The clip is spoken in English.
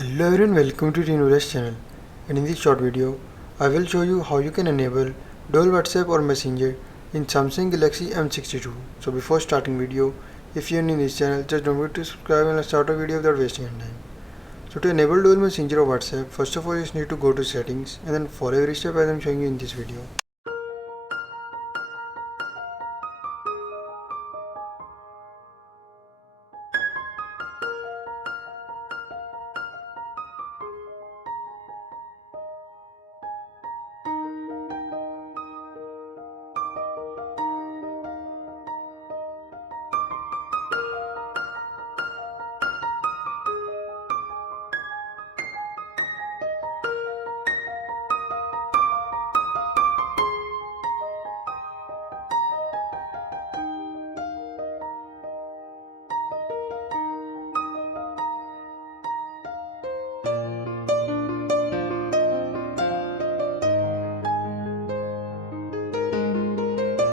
Hello everyone, welcome to Teenure's channel, and in this short video I will show you how you can enable dual WhatsApp or Messenger in Samsung Galaxy M62. So before starting video, if you are new in this channel, just don't forget to subscribe and let's start a video without wasting any time. So to enable dual Messenger or WhatsApp, first of all you just need to go to settings and then follow every step as I am showing you in this video.